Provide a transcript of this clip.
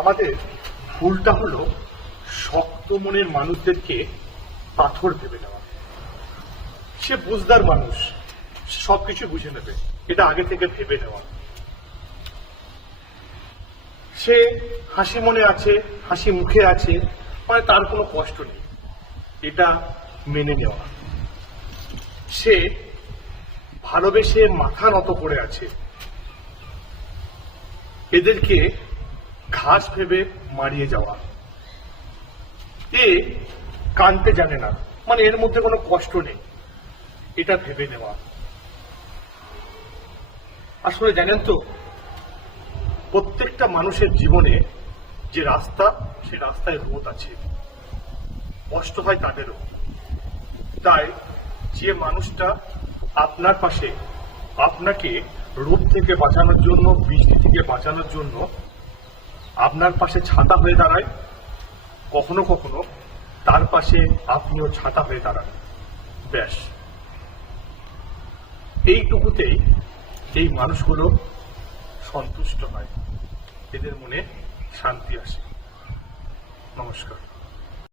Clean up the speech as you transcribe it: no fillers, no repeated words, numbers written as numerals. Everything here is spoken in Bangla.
আমাদের ভুলটা হলো শক্ত মনের মানুষদেরকে পাথর ভেবে নেওয়া। সে বুঝদার মানুষ, সে সবকিছু বুঝে নেবে, এটা আগে থেকে ভেবে নেওয়া। সে হাসি মনে আছে, হাসি মুখে আছে, মানে তার কোনো কষ্ট নেই, এটা মেনে নেওয়া। সে ভালোবেসে মাথা নত করে আছে, এদেরকে ঘাস ভেবে মারিয়ে যাওয়া। এ কানতে জানে না, মানে এর মধ্যে কোনো কষ্ট নেই, এটা ভেবে নেওয়া। আসলে জানেন তো, প্রত্যেকটা মানুষের জীবনে যে রাস্তা, সে রাস্তায় রোদ আছে, কষ্ট হয় তাদেরও। তাই যে মানুষটা আপনার পাশে আপনাকে রোদ থেকে বাঁচানোর জন্য, বৃষ্টি থেকে বাঁচানোর জন্য আপনার পাশে ছাতা হয়ে দাঁড়ায়, কখনো কখনো তার পাশে আপনিও ছাতা হয়ে দাঁড়ান। ব্যাস, এইটুকুতেই এই মানুষগুলো সন্তুষ্ট হয়, এদের মনে শান্তি আসে। নমস্কার।